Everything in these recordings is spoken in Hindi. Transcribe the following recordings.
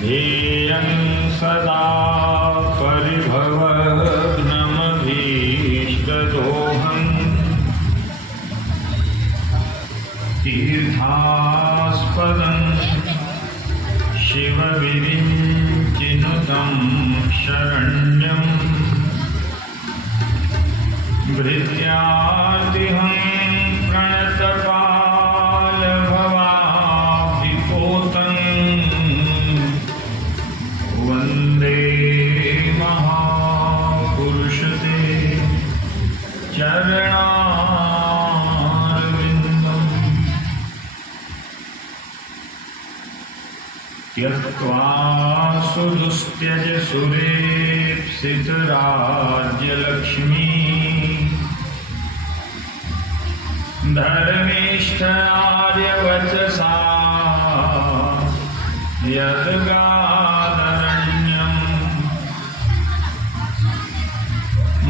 ध्येयं सदा परिभवग्नमभीष्टदोहम् तीर्थास्पदं शिवविरिञ्चिनुतं शरण्यं भृत्यार्तिहं प्रणतपालभवाब्धिपोतं वन्दे महापुरुषते चरणारविन्दम् त्यक्त्वा सुदुस्त्यज सुरेप्सितराज्यलक्ष्मी धर्मिष्ठार्यवचसा यद्गादरण्यम्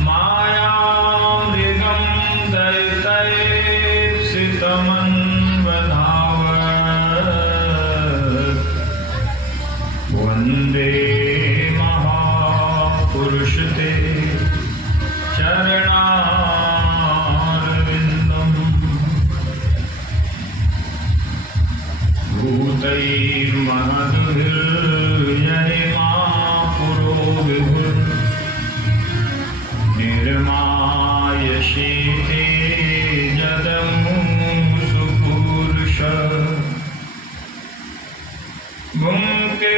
मायामृगं दयितैप्सितमन्वधावत् वन्दे महापुरुषते चरणारविन्दम् भूतैर्महद्भिर्ययिमा पुरो विभुर् निर्मायशीते जदमूसु पुरुष भुङ्क्ते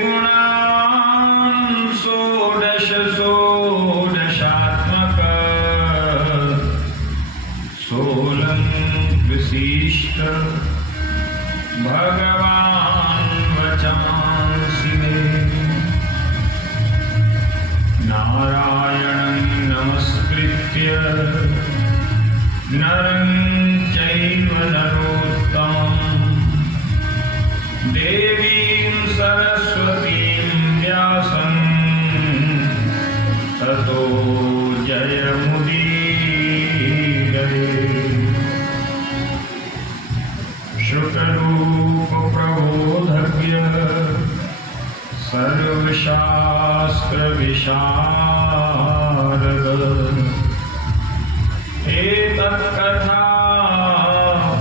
गुणान् षोडश षोडशात्मक सोलं विशिष्ट भगवान् वचांसि मे नारायणं नमस्कृत्य नरं चैव नरोत्तमं देवीं सरस्वतीं व्यासं ततो जयमुदीरये शुकरूपप्रबोधव्य सर्वशास्त्रविशारद एतत्कथा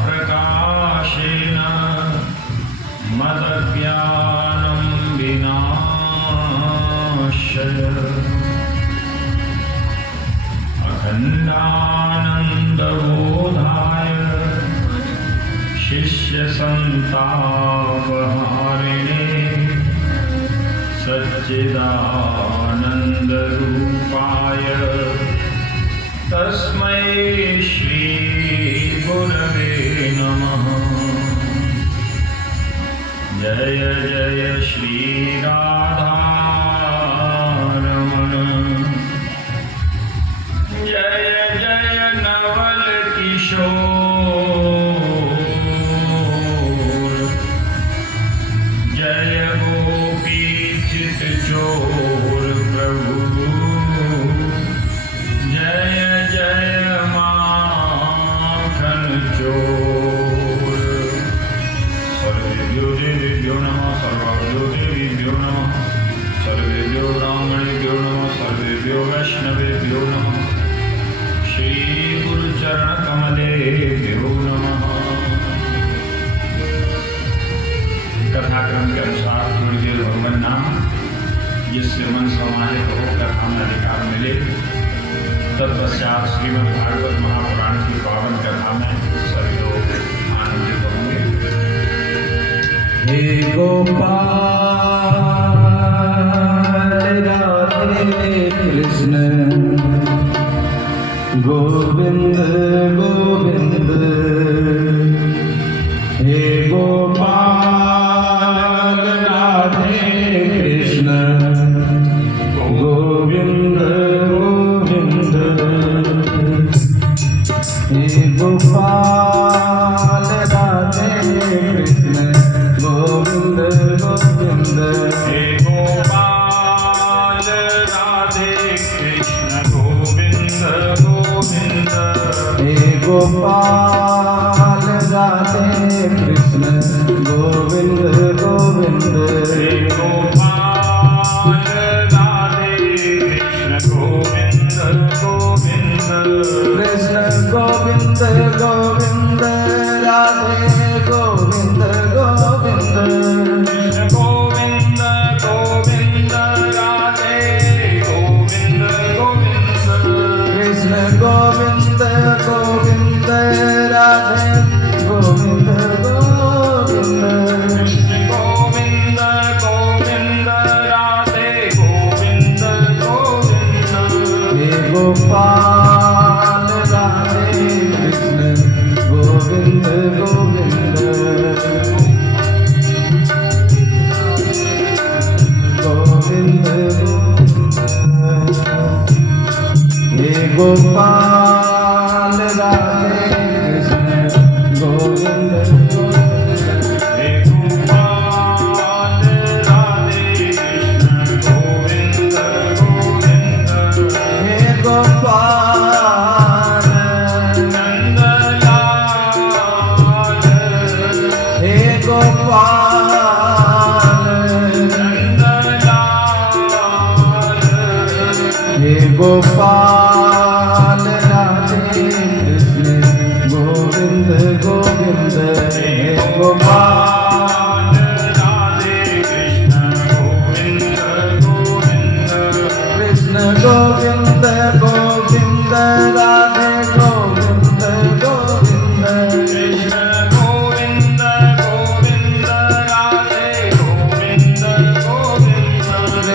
प्रकाशेन मदज्ञानं विनाशय अखण्डानन्दबोधाय शिष्यसन्तापहारिणे सच्चिदानन्दरूपाय तस्मै श्रीगुरवे नमः। जय जय श्रीराधारमण जय जय नवल किशोर जय गोपीचित चोर प्रभु जय जय माखन चोर सर्वेभ्यो देवेभ्यो नमः सर्वेभ्यो देवीभ्यो नमः सर्वेभ्यो ब्राह्मणेभ्यो नमः सर्वेभ्यो वैष्णवेभ्यो नमः श्री गुरुचरण कमलेभ्यो नमः। कथाक्रम के अनुसार थोड़ी देर भगवान नाम जिससे मन समाहित हो कथा में अधिकार मिले तत्पश्चात श्रीमद् भागवत महापुराण की पावन कथा में सभी लोग आनंदित होंगे। हे गोपाल राधे कृष्ण गोविंद गोविंद हे गोपाल राधे कृष्ण गोविंद गोविंद हे गोपाल राधे कृष्ण गोविंद गोविंद हे गोपाल राधे कृष्ण गोविंद गोविंद हे गोपाल राधे कृष्ण गोपाल राधे कृष्ण गोविंद गोविंद हे गोपाल राधे कृष्ण गोविंद गोविंद हे गोपाल नंदलाल हे गोपाल नंदलाल हे गोपाल राधे कृष्ण गोविंद गोविंद हे गोपाल राधे कृष्ण गोविंद गोविंद कृष्ण गोविंद गोविंद राधे गोविंद गोविंद कृष्ण गोविंद गोविंद राधे गोविंद गोविंद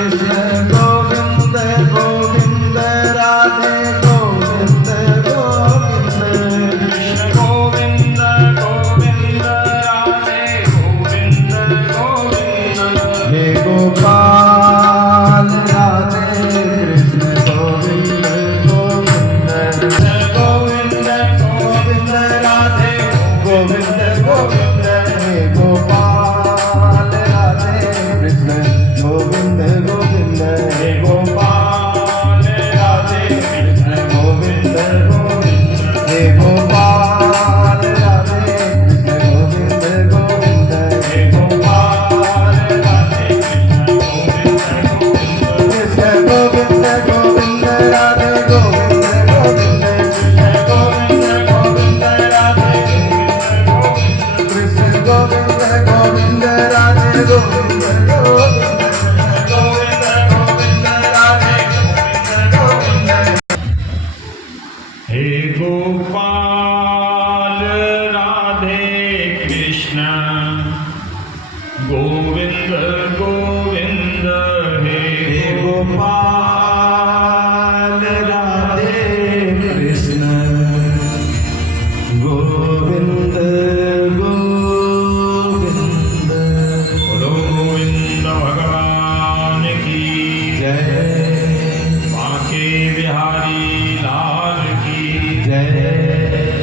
कृष्ण गोविंद गोविंद राधे गोविंद गोविंद कृष्ण गोविंद गोविंद राधे गोविंद गोविंद हे गोपाल राधे कृष्ण गोविंद गोविंद गोविंद गोविंद राधे गोविंद गोविंद हे गोपाल राधे कृष्ण गोविंद गोविंद हे गोपाल राधे कृष्ण गोविंद गोविंद हे गोपाल राधे कृष्ण गोविंद गोविंद हे गोपाल राधे कृष्ण गोविंद गोविंद कृष्ण गोविंद गोविंद राधे गोविंद गोविंद गोविंद गोविंद राधे गोविंद गोविंद कृष्ण गोविंद गोविंद राधे गोविंद गोविंद गोविंद गोविंद राधे गोविंद गोविंद हे गोपाल राधे कृष्ण गोविंद गोविंद हे गोपाल राधे कृष्ण गोविंद गोविंद बोलो गोविंद भगवान की जय बांके बिहारी लाल की जय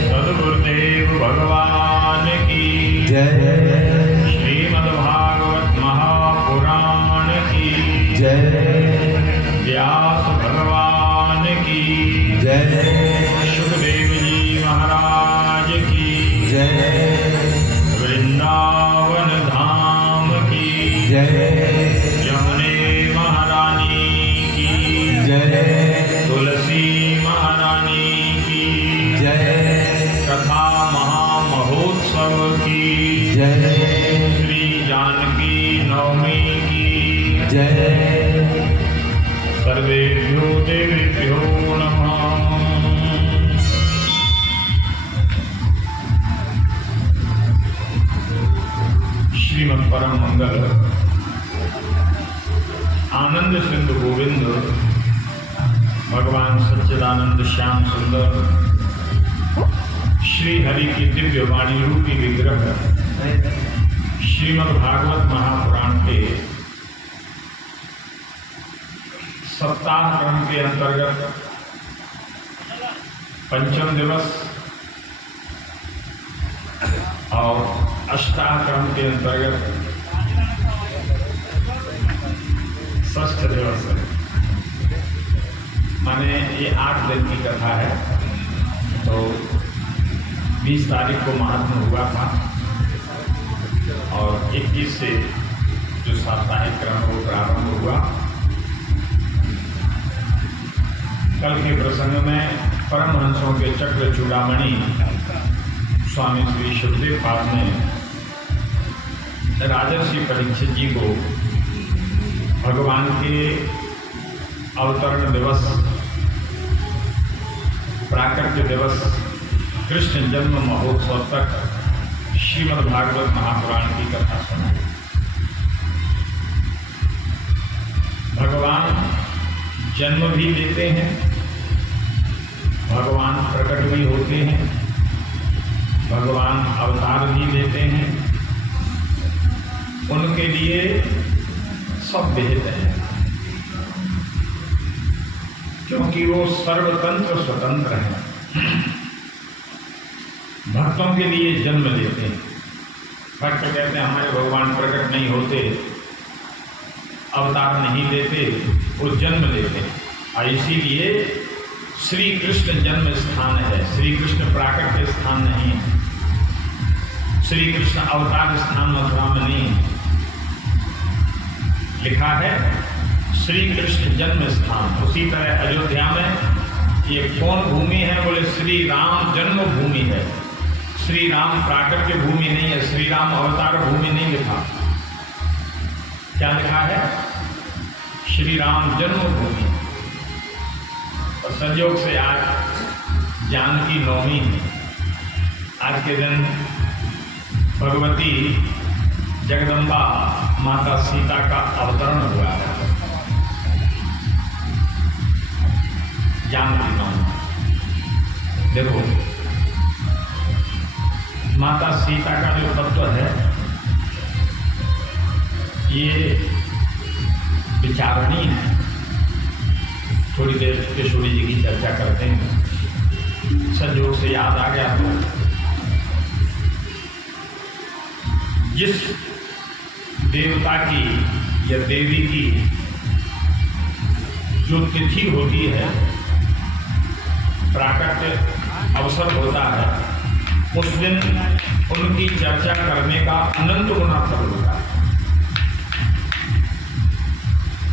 सद्गुरुदेव भगवान की जय श्रीमद्भागवत महापुराण की जय व्यास भगवान की जय सुखदेव जी महाराज की जय वृंदावन धाम की जय यमुने महारानी की जय तुलसी महारानी की जय कथा महामहोत्सव की जय श्री जानकी नवमी की जय सर्वेभ्यो देवेभ्यो नमः। श्रीमद् परम मंगल आनंद सिंधु गोविंद भगवान सच्चिदानंद श्याम सुंदर श्री हरि की दिव्य वाणी रूपी विग्रह श्रीमद् भागवत महापुराण के सप्ताह क्रम के अंतर्गत पंचम दिवस और अष्टाह क्रम के अंतर्गत षष्ठ दिवस है। माने ये 8 दिन की कथा है। तो 20 तारीख को महात्म हुआ था और 21 से जो साप्ताहिक क्रम वो प्रारंभ हुआ। कल के प्रसंग में परमहंसों के चक्र चूड़ामणि स्वामी श्री सुखदेव पाद ने राजर्षि परीक्षित जी को भगवान के अवतरण दिवस, प्राकट्य दिवस, कृष्ण जन्म महोत्सव तक श्रीमद् भागवत महापुराण की कथा सुनाई। भगवान जन्म भी लेते हैं, भगवान प्रकट भी होते हैं, भगवान अवतार भी लेते हैं। उनके लिए सब विहित है, क्योंकि वो सर्वतंत्र स्वतंत्र हैं। भक्तों के लिए जन्म लेते हैं। भक्त कहते हैं हमारे भगवान प्रकट नहीं होते, अवतार नहीं लेते, वो जन्म लेते हैं। और इसीलिए श्री कृष्ण जन्म स्थान है, श्री कृष्ण प्राकट्य स्थान नहीं है, श्री कृष्ण अवतार स्थान मथुरा में नहीं है। लिखा है श्री कृष्ण जन्म स्थान। उसी तरह अयोध्या में ये कौन भूमि है? बोले श्री राम जन्म भूमि है। श्री राम प्राकट्य भूमि नहीं है, श्री राम अवतार भूमि नहीं लिखा। क्या लिखा है? श्री राम जन्म भूमि। और संयोग से आज जानकी नवमी है। आज के दिन भगवती जगदम्बा माता सीता का अवतरण हुआ है। जानकी नवमी देखो, माता सीता का जो तत्व है ये विचारणीय है। थोड़ी देर किशोरी जी की चर्चा करते हैं। संयोग से याद आ गया तो जिस देवता की या देवी की जो तिथि होती है, प्राकट्य अवसर होता है, उस दिन उनकी चर्चा करने का अनंत गुना फल होता है।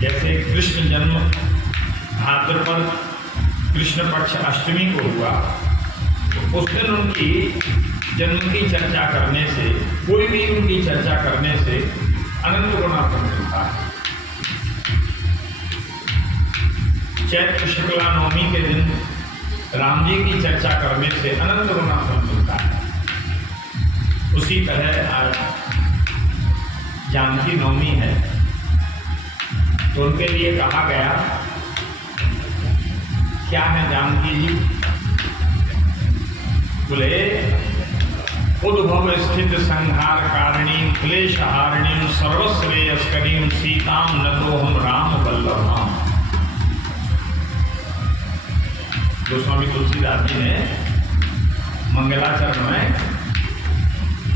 जैसे कृष्ण जन्म भाद्रपद कृष्ण पक्ष अष्टमी को हुआ, तो उस दिन उनकी जन्म की चर्चा करने से, कोई भी उनकी चर्चा करने से अनंत गुना फल मिलता है। चैत्र शुक्ला नवमी के दिन राम जी की चर्चा करने से अनंत गुना फल मिलता है। उसी तरह आज जानकी नवमी है, तो उनके लिए कहा गया, क्या है जानकी जी? बोले उद्भव स्थित संहार कारिणी क्लेश हारिणी सर्वश्रेयस्करीं सीताम नतोहम राम वल्लभाम। गोस्वामी तुलसीदास जी ने मंगलाचरण में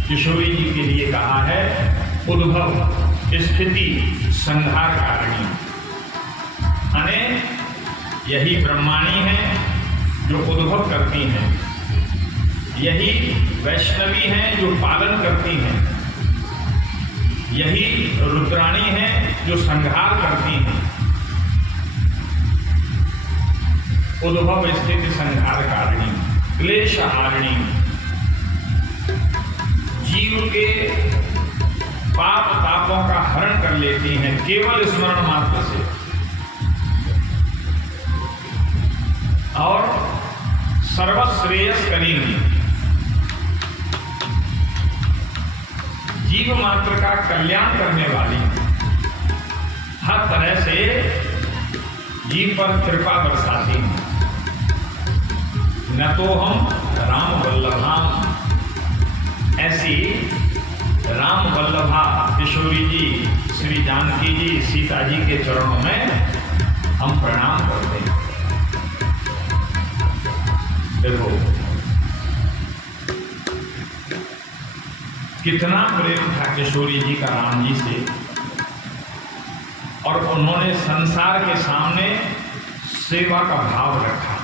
किशोरी जी के लिए कहा है, उद्भव स्थिति संहार कारिणी। अने यही ब्रह्माणी है जो उद्भव करती हैं, यही वैष्णवी हैं जो पालन करती हैं, यही रुद्राणी हैं जो संहार करती हैं। उद्भव स्थिति संहार कारिणी क्लेश हारिणी, जीव के पाप तापों का हरण कर लेती हैं केवल स्मरण मात्र से। और सर्वश्रेयस्करीं, जीव मात्र का कल्याण करने वाली, हर तरह से जीव पर कृपा बरसाती हैं। न तो हम राम वल्लभाम, ऐसी राम वल्लभा किशोरी जी, श्री जानकी जी, सीता जी के चरणों में हम प्रणाम करते हैं। देखो कितना प्रेम था किशोरी जी का राम जी से, और उन्होंने संसार के सामने सेवा का भाव रखा।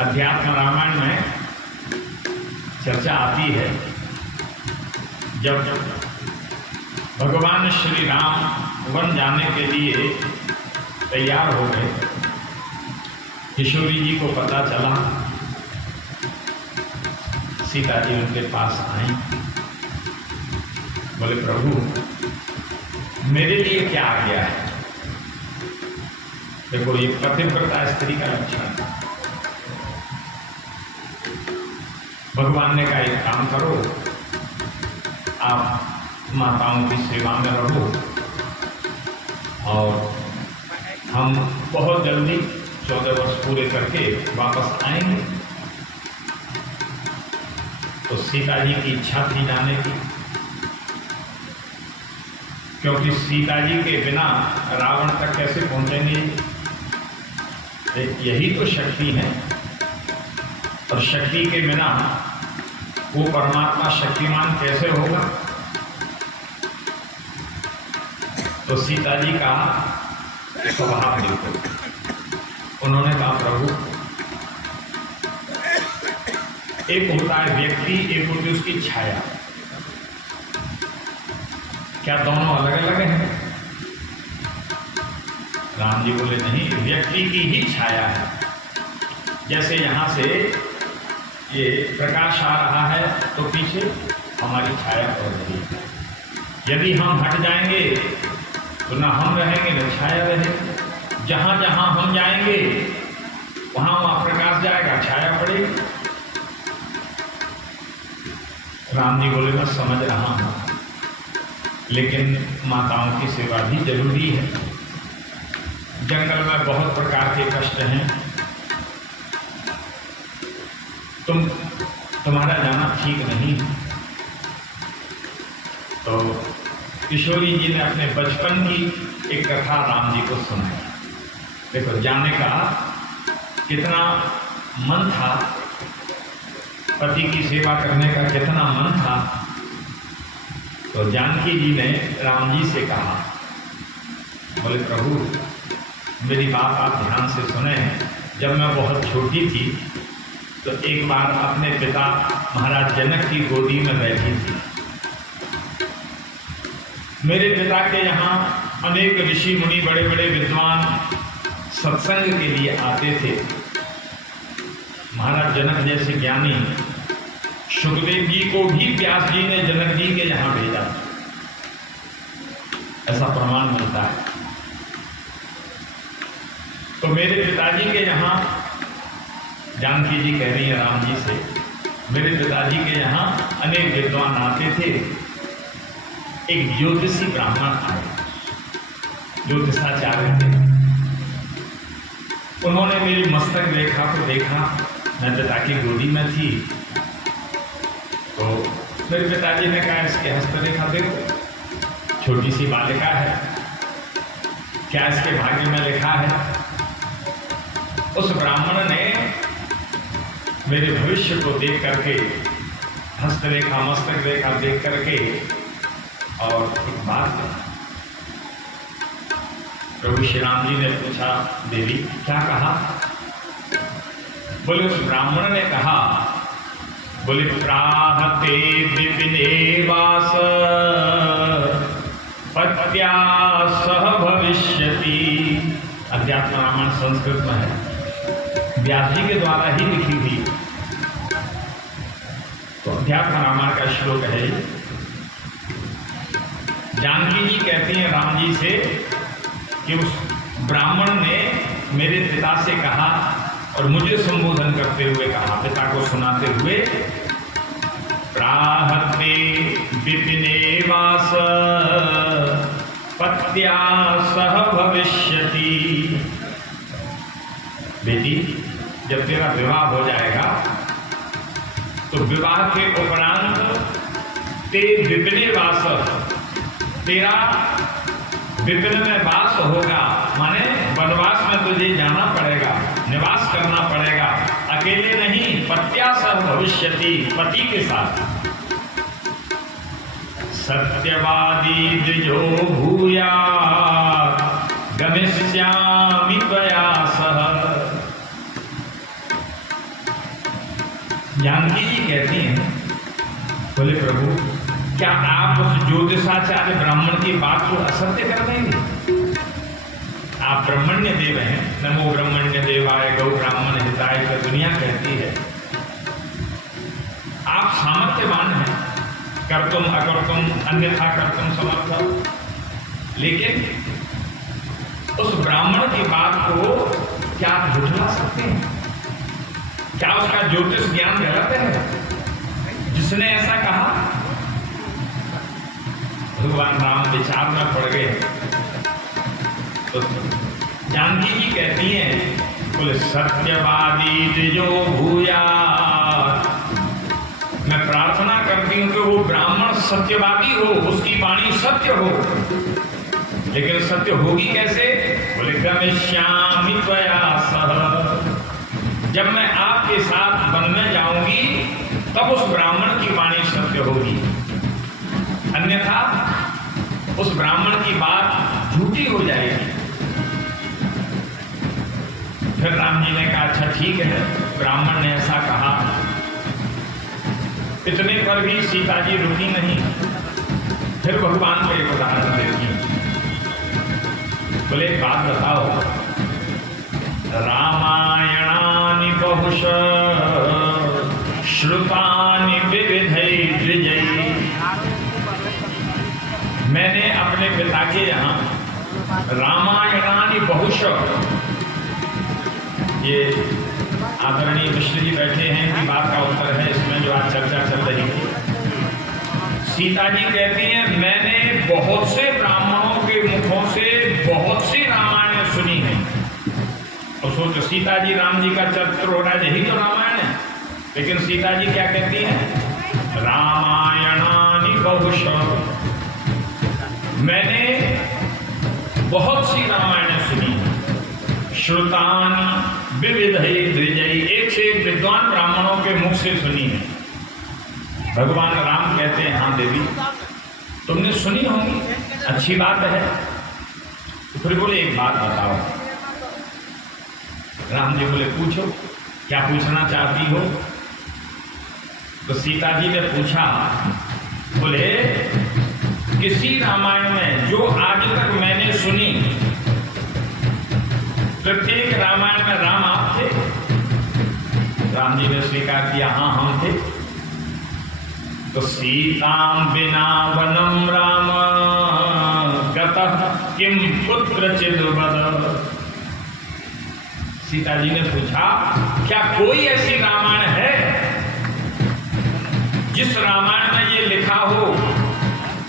अध्यात्म रामायण में चर्चा आती है, जब भगवान श्री राम वन जाने के लिए तैयार हो गए, किशोरी जी को पता चला, सीता जी उनके पास आई, बोले प्रभु मेरे लिए क्या आ गया है? देखो ये पतिव्रता स्त्री का लक्षण है। भगवान ने कहा एक काम करो, आप माताओं की सेवा में रहो और हम बहुत जल्दी 14 वर्ष पूरे करके वापस आएंगे। तो सीता जी की इच्छा थी जाने की, क्योंकि सीता जी के बिना रावण तक कैसे पहुंचेंगे? यही तो शक्ति है, और शक्ति के बिना वो परमात्मा शक्तिमान कैसे होगा? तो सीता जी का स्वभाव देखो, उन्होंने कहा प्रभु, एक होता है व्यक्ति, एक होती है उसकी छाया। क्या दोनों अलग अलग हैं? राम जी बोले नहीं, व्यक्ति की ही छाया है। जैसे यहां से ये प्रकाश आ रहा है तो पीछे हमारी छाया पड़ रही है। यदि हम हट जाएंगे तो ना हम रहेंगे न छाया रहेगी। जहां जहां हम जाएंगे वहां वहां प्रकाश जाएगा, छाया पड़ेगी। राम जी बोले मैं समझ रहा हूं, लेकिन माताओं की सेवा भी जरूरी है। जंगल में बहुत प्रकार के कष्ट हैं, तुम्हारा जाना ठीक नहीं। तो किशोरी जी ने अपने बचपन की एक कथा राम जी को सुनाई। देखो जाने का कितना मन था, पति की सेवा करने का कितना मन था। तो जानकी जी ने राम जी से कहा, बोले प्रभु मेरी बात आप ध्यान से सुने। जब मैं बहुत छोटी थी तो एक बार अपने पिता महाराज जनक की गोदी में बैठी थी। मेरे पिता के यहाँ अनेक ऋषि मुनि, बड़े बड़े विद्वान सत्संग के लिए आते थे। महाराज जनक जैसे ज्ञानी, सुखदेव जी को भी व्यास जी ने जनक जी के यहाँ भेजा, ऐसा प्रमाण मिलता है। तो मेरे पिताजी के यहाँ, जानकी जी कह रही है राम जी से, मेरे पिताजी के यहाँ अनेक विद्वान आते थे। एक ज्योतिषी ब्राह्मण आए, ज्योतिषाचार्य थे। उन्होंने मेरी मस्तक रेखा को देखा, मैं पिता की गोदी में थी। तो मेरे पिताजी ने कहा इसके हस्तरेखा देखो, छोटी सी बालिका है, क्या इसके भाग्य में लिखा है? उस ब्राह्मण ने मेरे भविष्य को देख करके, हस्तरेखा मस्तक रेखा देख करके, और एक बात कही। प्रभु श्री राम जी ने पूछा, देवी क्या कहा? बोले उस ब्राह्मण ने कहा, बोले प्राहते विपिने वास पत्या सह भविष्यति। अध्यात्म रामायण संस्कृत में है, व्यास जी के द्वारा ही लिखी थी। तो अध्यात्म रामायण का श्लोक है। जानकी जी कहती हैं राम जी से कि उस ब्राह्मण ने मेरे पिता से कहा और मुझे संबोधन करते हुए कहा, पिता को सुनाते हुए, प्राहते विपिने वास पत्या सह भविष्यति। बेटी जब तेरा विवाह हो जाएगा तो विवाह के उपरांत ते विपिने वास, तेरा विपिन में वास होगा, माने वनवास में तुझे जाना पड़ेगा, निवास करना पड़ेगा। अकेले नहीं, पत्या सह भविष्यति, पति के साथ। सत्यवादी द्विजो भूयात् गमिष्यामि त्वया सह। जानकी जी कहती हैं, बोले प्रभु क्या आप उस ज्योतिषाचार्य ब्राह्मण की बात को असत्य कर देंगे? आप ब्रह्मण्य देव हैं, नमो ब्रह्मण्य देवाय गौ ब्राह्मण हिताय का दुनिया कहती है। आप सामर्थ्यवान हैं, कर्तुम अकर्तुम अन्यथा कर्तुम समर्थ। लेकिन उस ब्राह्मण की बात को क्या आप झुठला सकते हैं? क्या उसका ज्योतिष ज्ञान गलत है जिसने ऐसा कहा? भगवान राम विचार में पड़ गए। तो जानकी जी कहती हैं, बोले सत्यवादी द्विजो भूयात्, मैं प्रार्थना करती हूं कि वो ब्राह्मण सत्यवादी हो, उसकी वाणी सत्य हो। लेकिन सत्य होगी कैसे? बोले गमिष्यामि त्वया सह, जब मैं आपके साथ वन में जाऊंगी तब उस ब्राह्मण की वाणी सत्य होगी, अन्यथा उस ब्राह्मण की बात झूठी हो जाएगी। फिर राम जी ने कहा अच्छा ठीक है, ब्राह्मण ने ऐसा कहा। इतने पर भी सीता जी रुकी नहीं। फिर भगवान को एक उदाहरण देती हैं। बोले एक बात बताओ, रामायणानि बहुश श्रुतानि विविधै द्विजै। मैंने अपने पिता के यहाँ रामायणानि बहुश, ये आदरणीय मिश्र जी बैठे हैं, इनकी बात का उत्तर है इसमें जो आज चर्चा चल रही थी। सीता जी कहती हैं मैंने बहुत से ब्राह्मणों के मुखों से बहुत सी रामायण सुनी है। और सोचो सीता जी राम जी का चरित्र हो रहा है, यही तो रामायण है। लेकिन सीता जी क्या कहती हैं? रामायणानि बहुश, मैंने बहुत सी रामायण सुनी, श्रुतानि विविधै द्विजै, एक से एक विद्वान ब्राह्मणों के मुख से सुनी है। भगवान राम कहते हैं हाँ देवी तुमने सुनी होगी, अच्छी बात है। तो फिर बोले एक बात बताओ। राम जी बोले पूछो, क्या पूछना चाहती हो? तो सीता जी ने पूछा, बोले किसी रामायण में जो आज तक मैंने सुनी, प्रत्येक रामायण में राम आप थे? राम जी ने स्वीकार किया हाँ हम थे। तो सीताम बिना वनम राम गतः किम पुत्रचिद वद। सीता जी ने पूछा क्या कोई ऐसी रामायण है जिस रामायण में ये लिखा हो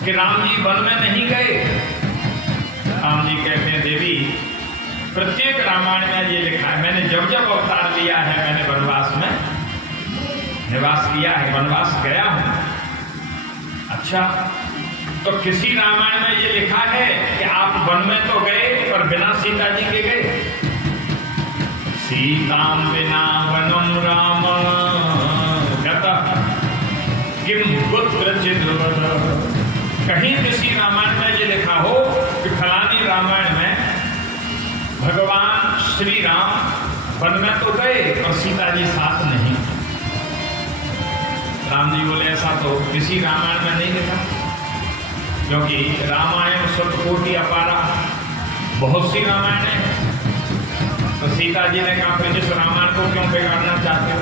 कि राम जी वन में नहीं गए? राम जी कहते हैं देवी प्रत्येक रामायण में ये लिखा है, मैंने जब जब अवतार लिया है मैंने वनवास में निवास किया है, वनवास गया हूं। अच्छा, तो किसी रामायण में ये लिखा है कि आप वन में तो गए पर बिना सीता जी के गए? सीताम बिना वनम राम गतः किम पुत्रचिद वद। कहीं किसी रामायण में ये लिखा हो कि फलानी रामायण में भगवान श्री राम वन में तो गए और सीता जी साथ नहीं। राम जी बोले ऐसा तो किसी रामायण में नहीं लिखा, क्योंकि रामायण सतकोटि अपारा, बहुत सी रामायण है। तो सीता जी ने कहा फिर इस रामायण को क्यों बिगाड़ना चाहते हो?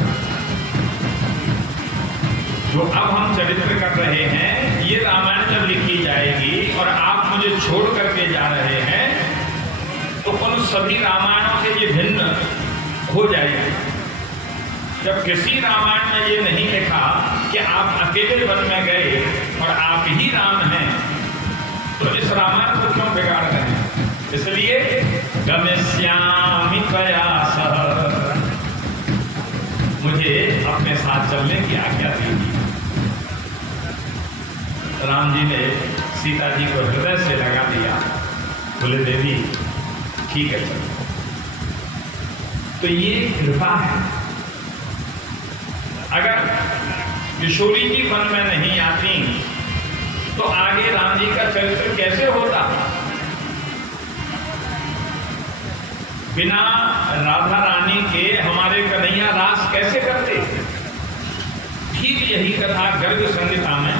जो अब हम चरित्र कर रहे हैं ये रामायण जब लिखी जाएगी और आप मुझे छोड़ करके जा रहे हैं तो उन सभी रामायणों से ये भिन्न हो जाएगी। जब किसी रामायण में ये नहीं लिखा कि आप अकेले वन में गए और आप ही राम हैं, तो इस रामायण को क्यों बिगाड़ रहे हैं? इसलिए गमिष्यामि त्वया सह, मुझे अपने साथ चलने की आज्ञा दीजिए। राम जी ने सीता जी को हृदय से लगा दिया, बोले देवी ठीक है चलो। तो ये कृपा है। अगर किशोरी जी वन में नहीं आती तो आगे राम जी का चरित्र कैसे होता? बिना राधा रानी के हमारे कन्हैया रास कैसे करते? ठीक यही कथा गर्ग संहिता में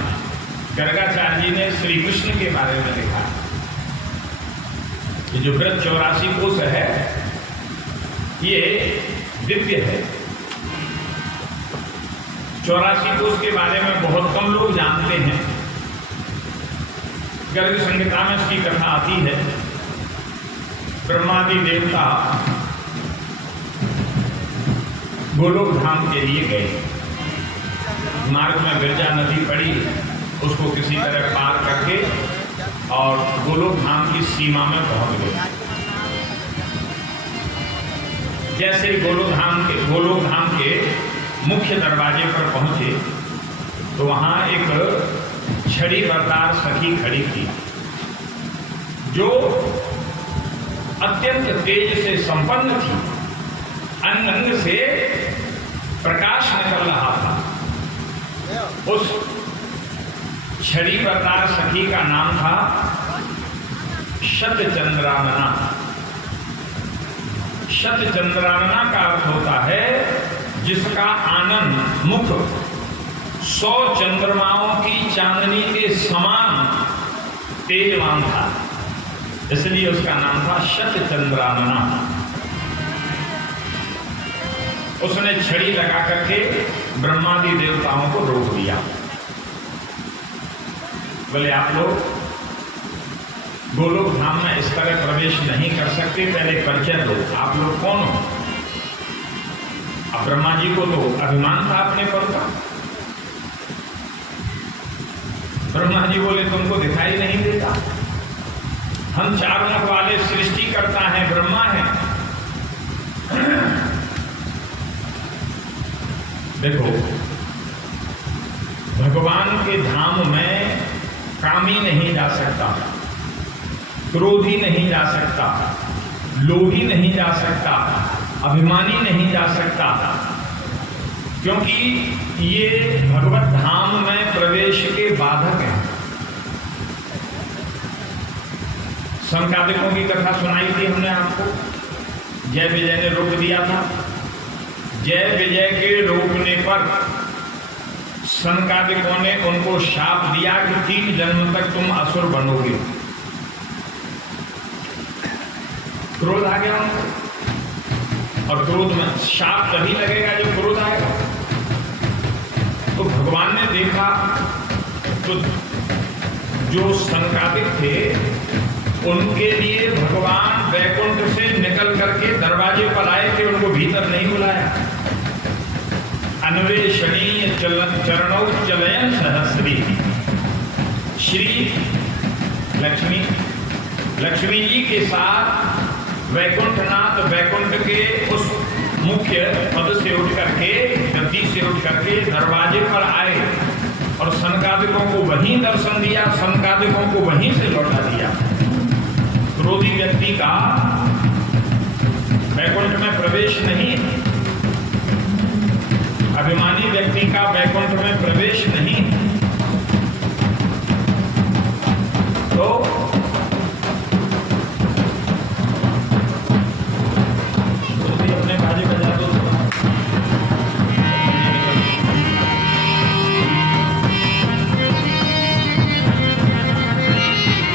गर्गाचार्य जी ने श्री कृष्ण के बारे में लिखा। ये जो व्रत 84 कोश है ये दिव्य है। 84 कोश के बारे में बहुत कम लोग जानते हैं। गर्ग संहिता में इसकी कथा आती है। ब्रह्मादि देवता गोलोक धाम के लिए गए, मार्ग में विरजा नदी पड़ी, उसको किसी तरह पार करके और गोलोक धाम की सीमा में पहुंच गए। जैसे गोलोक धाम के मुख्य दरवाजे पर पहुंचे तो वहां एक छड़ी बरदार सखी खड़ी थी जो अत्यंत तेज से संपन्न थी। अंग अंग से प्रकाश निकल रहा था। उस छड़ी बरदार सखी का नाम था शतचंद्रानना। शतचंद्रानना का अर्थ होता है जिसका आनंद मुख 100 चंद्रमाओं की चांदनी के समान तेजवान था, इसलिए उसका नाम था शतचंद्रानना। उसने छड़ी लगा करके ब्रह्मादि देवताओं को रोक दिया। बोले आप लोग गोलोक धाम में इस तरह प्रवेश नहीं कर सकते, पहले परिचय दो, आप लोग कौन हो? अब ब्रह्मा जी को तो अभिमान था अपने पद का। ब्रह्मा जी बोले तुमको दिखाई नहीं देता, हम चार मुख वाले सृष्टि करता है ब्रह्मा है। देखो भगवान के धाम में कामी नहीं जा सकता, क्रोधी नहीं जा सकता, लोभी नहीं जा सकता, अभिमानी नहीं जा सकता, क्योंकि ये भगवत धाम में प्रवेश के बाधक हैं। संकादिकों की कथा सुनाई थी हमने आपको, जय विजय ने रोक दिया था। जय विजय के रोकने पर संकादिकों ने उनको शाप दिया कि 3 जन्म तक तुम असुर बनोगे। क्रोध आ गया उनको, और क्रोध में शाप तभी लगेगा जब क्रोध आएगा। तो भगवान ने देखा तो जो संकादिक थे उनके लिए भगवान वैकुंठ से निकल करके दरवाजे पर आए थे, उनको भीतर नहीं बुलाया। अन्वेषणीय चरणों चलयन सहस्री। श्री लक्ष्मी जी के साथ वैकुंठनाथ वैकुंठ के उस मुख्य पद से उठ करके, गद्दी से उठ करके दरवाजे पर आए और संकादिकों को वहीं दर्शन दिया, संकादिकों को वहीं से लौटा दिया। क्रोधी व्यक्ति का वैकुंठ में प्रवेश नहीं, अभिमानी व्यक्ति का वैकुंठ में प्रवेश नहीं। तो अपने बाजे बजा दो।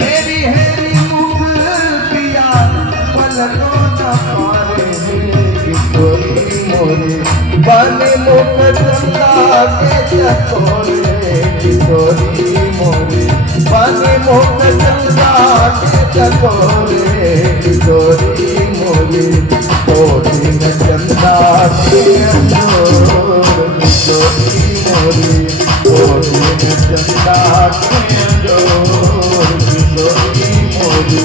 हेरी हेरी मुख पिया पलकों न पारे किशोरी मोरे बने मुख चंदा के चकोरे किशोरी मोरे बने मुख चंदा के चकोरे किशोरी मोरे कोटी न चंदा के अंजोर किशोरी मोरे कोटी न चंदा के अंजोर किशोरी मोरे।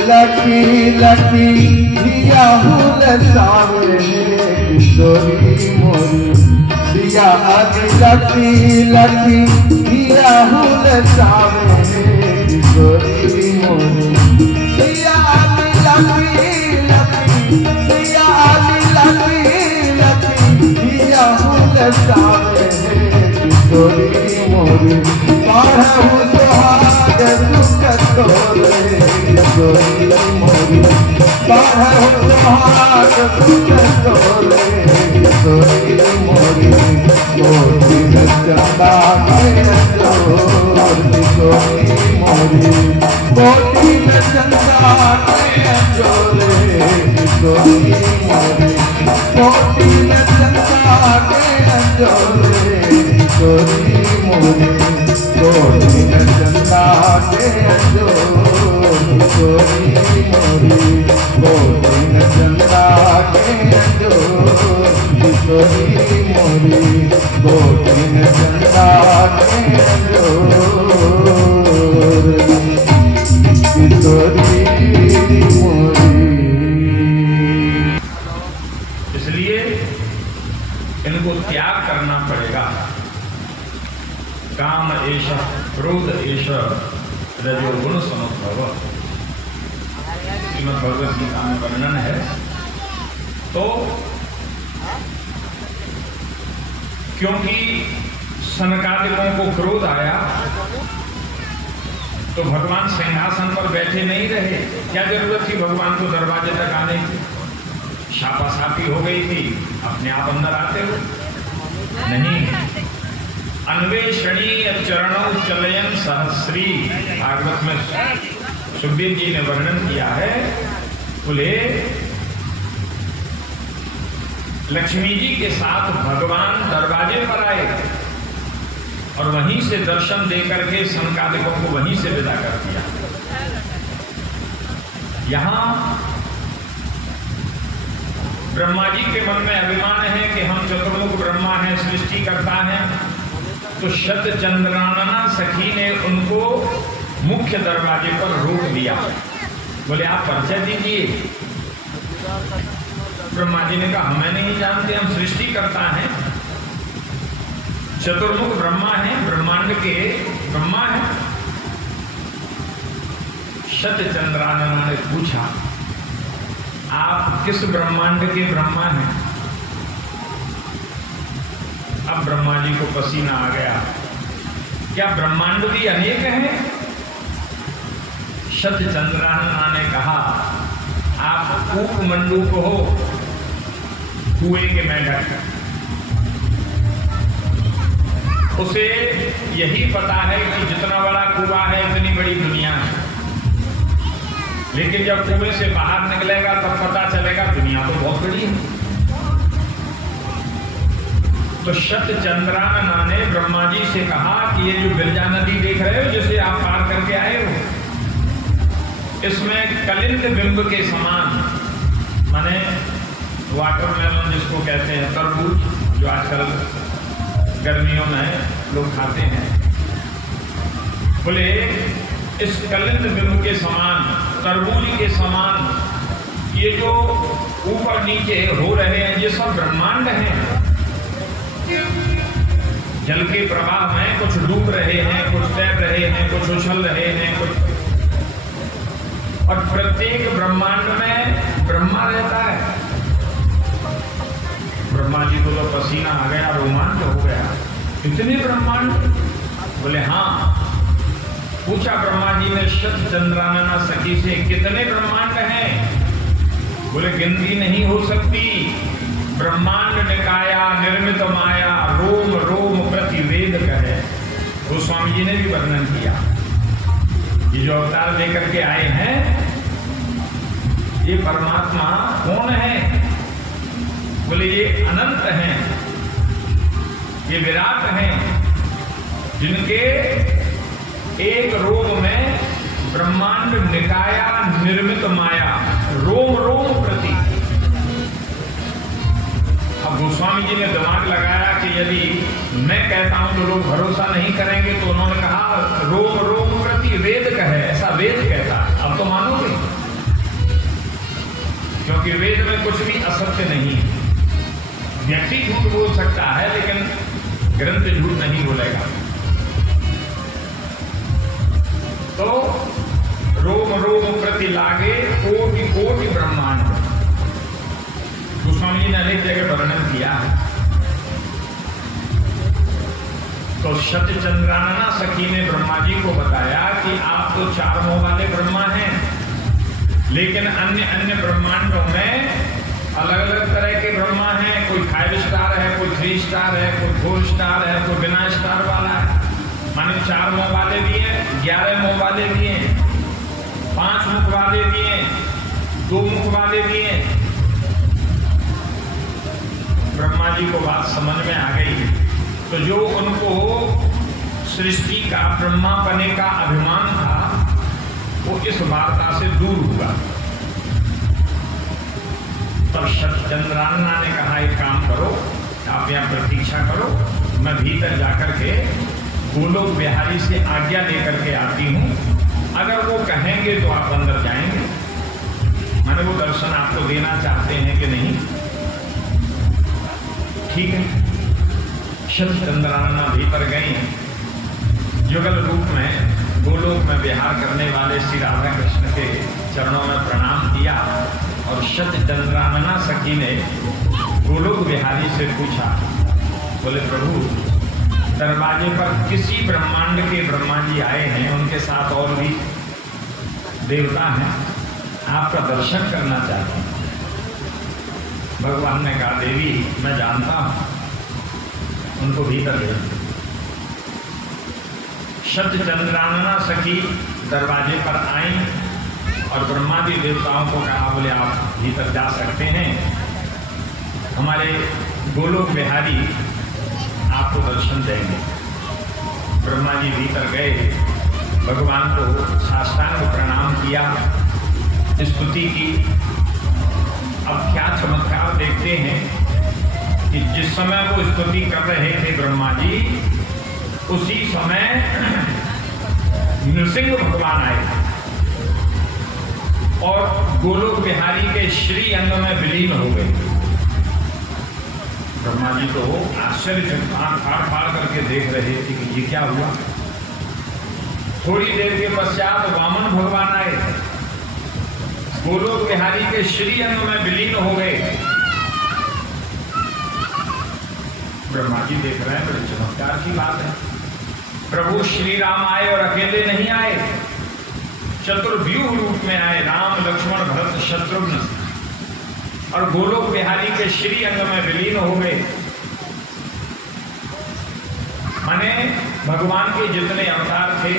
लकी लकी दिया हुल सावरे किशोरी मोरी दिया लकी लकी दिया हुल सावरे किशोरी मोरी दिया लकी लकी दिया लकी लकी लसावे किशोरी मोरी बारहु सुहाग सुख तोरे किशोरी मोरी बारहु सुहाग सुख तोरे किशोरी मोरी कोटि चंदा के जोर किशोरी मोरी कोटि चंदा के जोर किशोरी मोरी कोटि चंदा के जोर किशोरी मोरी कोटि चंदा के जोर किशोरी मोरी कोटि चंदा के जोर किशोरी मोरी कोटि चंदा के जोर किशोरी मोरी। इसलिए इनको त्याग करना पड़ेगा। काम एष क्रोध एष रजोगुण समुद्भव, श्रीमद् भगवत गीता में वर्णन है। तो क्योंकि सनकादिकों को क्रोध आया तो भगवान सिंहासन पर बैठे नहीं रहे। क्या जरूरत थी भगवान को दरवाजे तक आने की? शापाशापी हो गई थी, अपने आप अंदर आते हो नहीं। अन्वेषणीय चरणों चलयन सहस्री, भागवत में सुखदेव जी ने वर्णन किया है। बोले लक्ष्मी जी के साथ भगवान दरवाजे पर आए और वहीं से दर्शन देकर के सनकादिकों को वहीं से विदा कर दिया। यहां ब्रह्मा जी के मन में अभिमान है कि हम चतुर्मुख ब्रह्मा हैं, सृष्टि करता है। तो शत चंद्रानना सखी ने उनको मुख्य दरवाजे पर रोक दिया। बोले आप परिचय दीजिए। ब्रह्मा जी ने कहा हमें नहीं जानते, हम सृष्टि करता है, चतुर्मुख ब्रह्मा है, ब्रह्मांड के ब्रह्मा है। शत चंद्रानना ने पूछा आप किस ब्रह्मांड के ब्रह्मा हैं? अब ब्रह्मा जी को पसीना आ गया। क्या ब्रह्मांड भी अनेक हैं? शत चंद्रानना ने कहा आप कूप मंडूक हो, कुएं के मेंढक। उसे यही पता है कि जितना बड़ा कुआं है इतनी बड़ी दुनिया है, लेकिन जब कुएं से बाहर निकलेगा तब पता चलेगा दुनिया तो बहुत बड़ी है। तो शत चंद्रानना ने ब्रह्मा जी से कहा कि ये जो बिरजा नदी देख रहे हो जिसे आप पार करके आए हो, इसमें कलिंद बिंब के समान, माने वाटरमेलन जिसको कहते हैं, तरबूज जो आजकल गर्मियों में लोग खाते हैं, बोले इस कलिंद बिंब के समान, तरबूज के समान ये जो ऊपर नीचे हो रहे हैं ये सब ब्रह्मांड हैं। जल के प्रवाह में कुछ डूब रहे हैं, कुछ तैर रहे हैं, कुछ उछल रहे हैं, कुछ, और प्रत्येक ब्रह्मांड में ब्रह्मा रहता है। ब्रह्मा जी को तो पसीना आ गया, रोमांच हो गया, इतने ब्रह्मांड? बोले हाँ। पूछा ब्रह्मा जी ने शत चंद्रानना सखी से कितने ब्रह्मांड हैं? बोले गिनती नहीं हो सकती। ब्रह्मांड निकाया निर्मित माया रोम रोम प्रति वेद कहे। गोस्वामी जी ने भी वर्णन किया। ये जो अवतार लेकर के आए हैं ये परमात्मा कौन है? बोले ये अनंत हैं, ये विराट हैं, जिनके एक रोम में ब्रह्मांड निकाया निर्मित माया रोम रोम प्रति। अब गोस्वामी जी ने दिमाग लगाया कि यदि मैं कहता हूं तो लोग भरोसा नहीं करेंगे, तो उन्होंने कहा रोम रोम प्रति वेद कहे, ऐसा वेद कहता। अब तो मानोगे, क्योंकि वेद में कुछ भी असत्य नहीं है। व्यक्ति झूठ बोल सकता है लेकिन ग्रंथ झूठ नहीं बोलेगा। तो रोम रोम प्रति लागे कोटि कोटि ब्रह्मांड। गोस्वामी जी ने अनेक जगह वर्णन किया है। तो शतचंद्रानना सखी ने ब्रह्मा जी को बताया कि आप तो 4 मुंह वाले ब्रह्मा हैं, लेकिन अन्य अन्य ब्रह्मांडों में अलग अलग तरह के ब्रह्मा हैं। कोई 5 स्टार है, कोई 3 स्टार है, कोई 4 स्टार है, कोई बिना स्टार वाला है। माने 4 मुंह वाले भी हैं, 11 मुंह वाले भी हैं, 5 मुख वाले भी हैं, 2 मुख वाले भी हैं। ब्रह्मा जी को बात समझ में आ गई, तो जो उनको सृष्टि का ब्रह्मा बने का अभिमान था वो इस वार्ता से दूर हुआ। तब शतचंद्रानना ने कहा एक काम करो, आप यहाँ प्रतीक्षा करो, मैं भीतर जाकर के गोलोक बिहारी से आज्ञा लेकर के आती हूँ। अगर वो कहेंगे तो आप अंदर जाएंगे, माने वो दर्शन आपको देना चाहते हैं कि नहीं। ठीक है, शतचंद्रानना भीतर गई, युगल रूप में गोलोक में विहार करने वाले श्री राधा कृष्ण के चरणों में प्रणाम किया और शतचंद्रानना सखी ने गोलोक बिहारी से पूछा, बोले प्रभु दरवाजे पर किसी ब्रह्मांड के ब्रह्मा जी आए हैं, उनके साथ और भी देवता हैं, आपका दर्शन करना चाहते हैं। भगवान ने कहा देवी मैं जानता हूं, उनको भीतर ले। शतचंद्रानना सखी दरवाजे पर आई और ब्रह्मादि देवताओं को कहा, बोले आप भीतर जा सकते हैं, हमारे गोलोक बिहारी आपको दर्शन देंगे। ब्रह्मा जी भीतर गए, भगवान को साष्टांग प्रणाम किया, स्तुति की। अब क्या चमत्कार देखते हैं कि जिस समय वो स्तुति कर रहे थे ब्रह्मा जी, उसी समय नृसिंह भगवान आए और गोलोक बिहारी के श्री अंग में विलीन हो गए। ब्रह्मा जी तो आश्चर्य से फाड़ फाड़ करके देख रहे थे कि ये क्या हुआ। थोड़ी देर के पश्चात वामन भगवान आए, गोलोक बिहारी के श्री अंग में विलीन हो गए। ब्रह्मा जी देख रहे हैं, बड़े चमत्कार की बात है। प्रभु श्री राम आए और अकेले नहीं आए, चतुर्व्यूह रूप में आए, राम लक्ष्मण भरत शत्रुघ्न, और गोलोक बिहारी के श्री अंग में विलीन हो गए। माने भगवान के जितने अवतार थे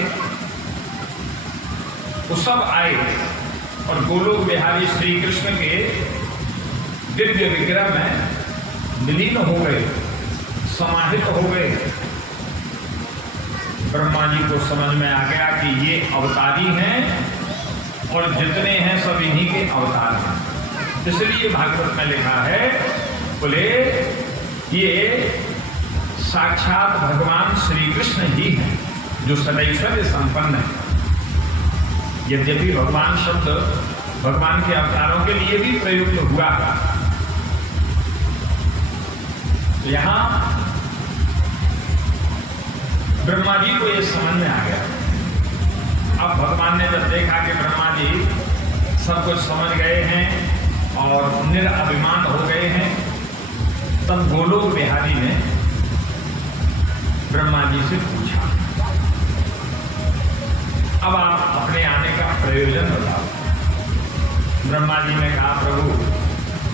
वो सब आए और गोलोक बिहारी श्री कृष्ण के दिव्य विग्रह में विलीन हो गए, समाहित हो गए। ब्रह्मा जी को समझ में आ गया कि ये अवतारी हैं और जितने हैं सब इन्हीं के अवतार हैं। इसलिए भागवत में लिखा है, बोले ये साक्षात भगवान श्री कृष्ण ही हैं जो सदैश्वर्य संपन्न है। यद्यपि भगवान शब्द भगवान के अवतारों के लिए भी प्रयुक्त हुआ था। तो यहां ब्रह्मा जी को यह समझ में आ गया। अब भगवान ने जब देखा कि ब्रह्मा जी सब कुछ समझ गए हैं और निरअभिमान हो गए हैं, तब गोलोक बिहारी ने ब्रह्मा जी से पूछा, अब आप अपने आने का प्रयोजन बताओ। ब्रह्मा जी ने कहा, प्रभु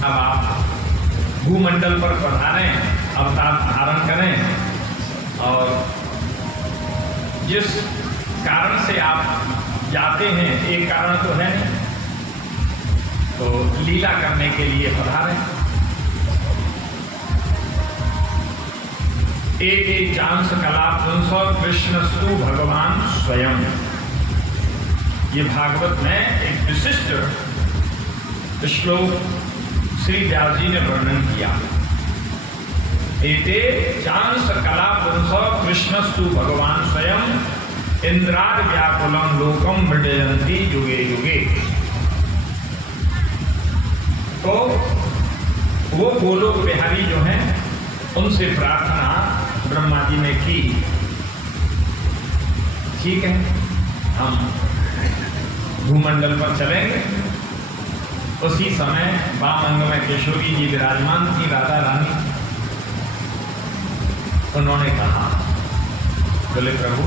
अब आप भूमंडल पर पधारें, अवतार धारण करें और जिस कारण से आप जाते हैं एक कारण तो है नहीं, तो लीला करने के लिए पधारें। एक चांस कला पुंसो कृष्णस्तु भगवान स्वयं। ये भागवत में एक विशिष्ट श्लोक श्री व्यास जी ने वर्णन किया। एते चांस कला पुंसो कृष्णस्तु भगवान स्वयं इंद्राद व्याकुलम लोकम मृडयन्ति युगे युगे। तो वो गोलोक बिहारी जो हैं उनसे प्रार्थना ब्रह्मा जी ने की, ठीक है हम भूमंडल पर चलेंगे। उसी समय वाम अंग में किशोरी जी विराजमान थी, राधा रानी। उन्होंने कहा बोले प्रभु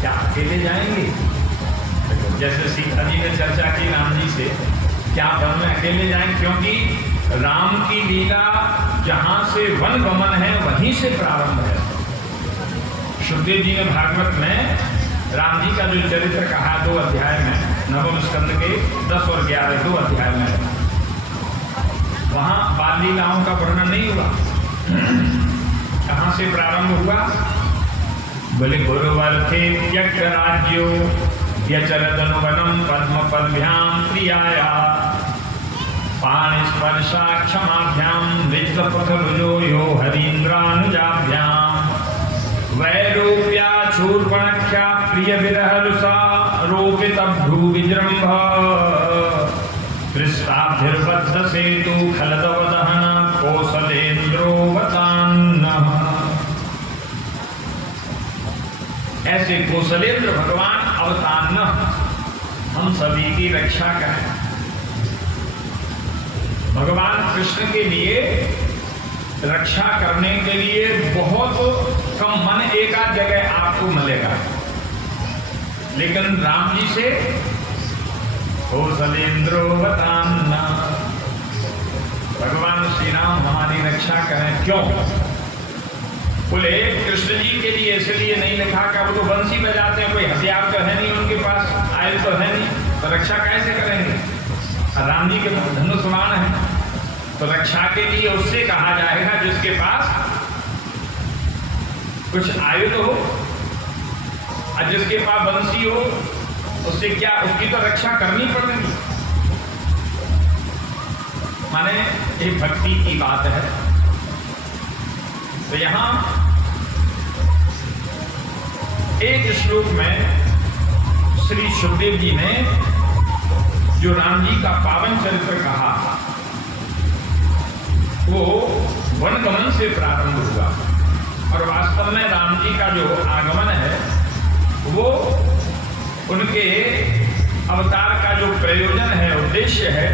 क्या अकेले जाएंगे? देखो जैसे सीता जी ने चर्चा की राम जी से, क्या वन में अकेले जाएंगे? क्योंकि राम की लीला जहां से वन गमन है वहीं से प्रारंभ है। सुखदेव जी ने भागवत में राम जी का जो चरित्र कहा 2 अध्याय में, नवम स्कंद के 10 और 11 2 अध्याय में, वहां बाल लीलाओं का वर्णन नहीं हुआ। कहां से प्रारंभ हुआ? बोले गुरुवर्थे त्यक्त राज्यो यचरदनुवनम पद्म पद्भ्याम प्रियाया पाणि स्पर्शा क्षमाभ्याम विद्वपथरुजो यो हरीन्द्रानुजाभ्याम वैरूप्या शूर्पणख्या प्रिय विरहरुषा रोपित भ्रू विजृंभ पृष्ठाभिर्बद्ध सेतु खलदवदहन कौसलेन्द्रोवतान्नः। ऐसे कौशलेंद्र भगवान अवतान्न हम सभी की रक्षा करें। भगवान कृष्ण के लिए रक्षा करने के लिए बहुत कम मन एक आध जगह आपको मिलेगा, लेकिन राम जी से कौशलेन्द्रोवतान्न, भगवान श्री राम हमारी रक्षा करें। क्यों? बोले कृष्ण जी के लिए इसलिए नहीं लिखा कि वो तो बंसी बजाते हैं, कोई हथियार तो है नहीं उनके पास, आयुध तो है नहीं, तो रक्षा कैसे करेंगे? राम जी के धनुष बाण है, तो रक्षा के लिए उससे कहा जाएगा जिसके पास कुछ आयुध हो, और जिसके पास बंसी हो, उससे क्या, उसकी तो रक्षा करनी पड़ेगी। माने ये भक्ति की बात है। तो यहां एक श्लोक में श्री सुखदेव जी ने जो राम जी का पावन चरित्र कहा, वो वनगमन से प्रारंभ हुआ, और वास्तव में राम जी का जो आगमन है वो उनके अवतार का जो प्रयोजन है, उद्देश्य है,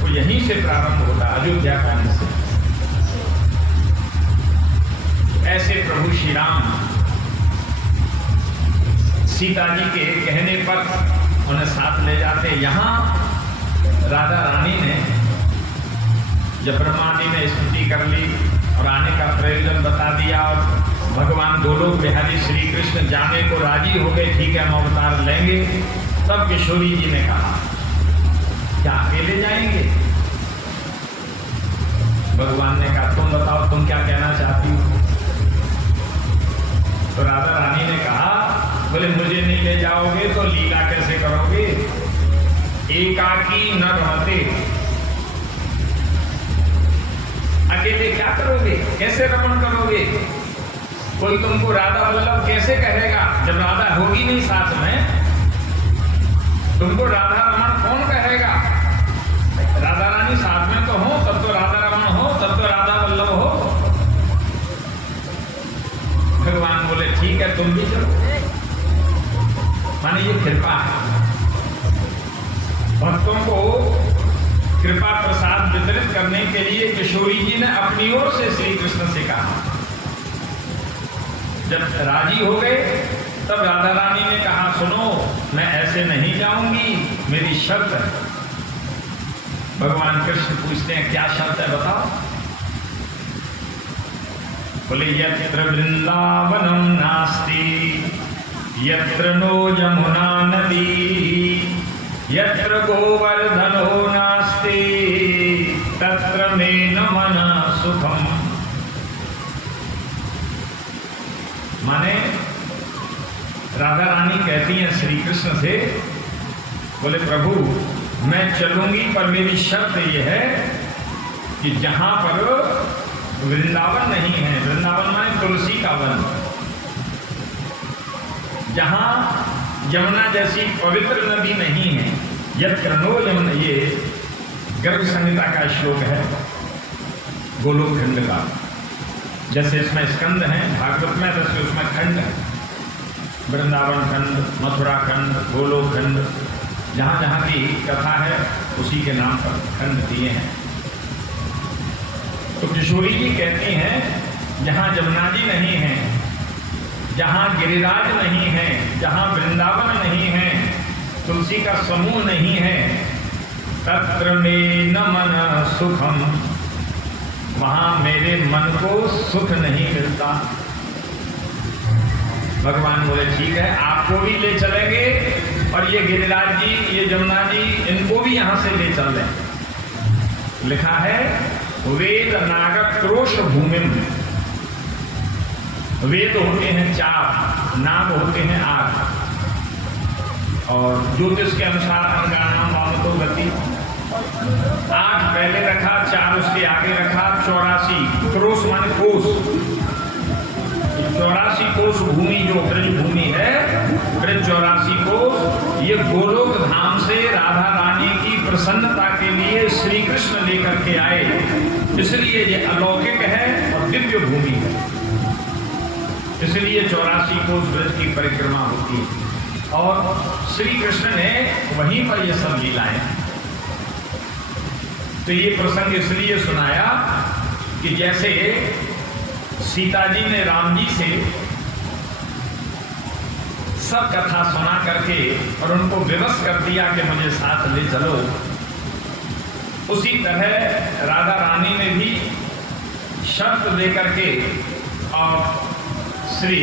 वो यहीं से प्रारंभ होता, अयोध्या कांड से। ऐसे प्रभु श्री राम सीता जी के कहने पर उन्हें साथ ले जाते। यहाँ राधा रानी ने जब ब्रह्मा जी ने स्तुति कर ली और आने का प्रयोजन बता दिया, और भगवान गोलोक बिहारी श्री कृष्ण जाने को राजी हो गए, ठीक है हम अवतार लेंगे, तब किशोरी जी ने कहा क्या अकेले जाएंगे? भगवान ने कहा तुम बताओ तुम क्या कहना चाहती हो? तो राधा रानी ने कहा, बोले मुझे नहीं ले जाओगे तो लीला कैसे करोगे? एकाकी न रहते, अकेले क्या करोगे? कैसे रमण करोगे? कोई तुमको राधा वल्लभ कैसे कहेगा जब राधा होगी नहीं साथ में? तुमको राधा रमण कौन कहेगा? राधा रानी साथ में तो हो, तब तो राधा रमण हो, तब तो राधा वल्लभ हो। भगवान बोले ठीक है तुम भी चलो। माने ये कृपा है, भक्तों को कृपा प्रसाद वितरित करने के लिए किशोरी जी ने अपनी ओर से श्री कृष्ण से कहा। जब राजी हो गए तब राधा रानी ने कहा सुनो मैं ऐसे नहीं जाऊंगी, मेरी शर्त है। भगवान कृष्ण पूछते हैं क्या शर्त है बताओ? बोले यत्र वृंदावनम नास्ति यत्र नो यमुना नदी यत्र गोवर्धनो नास्ति तत्र मे न मना सुखम। माने राधा रानी कहती हैं श्री कृष्ण से, बोले प्रभु मैं चलूंगी पर मेरी शर्त यह है कि जहां पर वृंदावन नहीं है, वृंदावन माने तुलसी का वन, जहां यमुना जैसी पवित्र नदी नहीं है, यत्र नो यमुना, ये गर्भ संहिता का श्लोक है गोलोक खंड का। जैसे इसमें स्कंद है भागवत में, जैसे उसमें खंड है, वृंदावन खंड, मथुरा खंड, गोलोक खंड, जहाँ जहाँ की कथा है उसी के नाम पर खंड दिए हैं। तो किशोरी जी कहती हैं जहाँ जमुना जी नहीं है, जहां गिरिराज नहीं है, जहां वृंदावन नहीं है, तुलसी का समूह नहीं है, तत्र मे न मन सुखम, वहां मेरे मन को सुख नहीं मिलता। भगवान बोले ठीक है, आपको भी ले चलेंगे और ये गिरिराज जी, ये जमुना जी, इनको भी यहां से ले चल रहे। लिखा है वेद नाग क्रोश भूमि, वेद होते हैं 4, नाग होते हैं 8, और ज्योतिष के अनुसार अंगानाम वामतो गति, 8 पहले रखा, 4 उसके आगे रखा, 84 क्रोश माने कोष, 84 कोष भूमि जो ब्रज भूमि है, ब्रज 84 कोष, ये गोलोक धाम से राधा रानी की प्रसन्नता के लिए श्री कृष्ण लेकर के आए, इसलिए ये अलौकिक है और दिव्य भूमि है, इसलिए 84 कोष ब्रज की परिक्रमा होती है। और श्री कृष्ण ने वहीं पर ये सब लीलाएं, तो ये प्रसंग इसलिए सुनाया कि जैसे सीता जी ने राम जी से सब कथा सुना करके और उनको विवश कर दिया कि मुझे साथ ले चलो, उसी तरह राधा रानी ने भी शर्त देकर के और श्री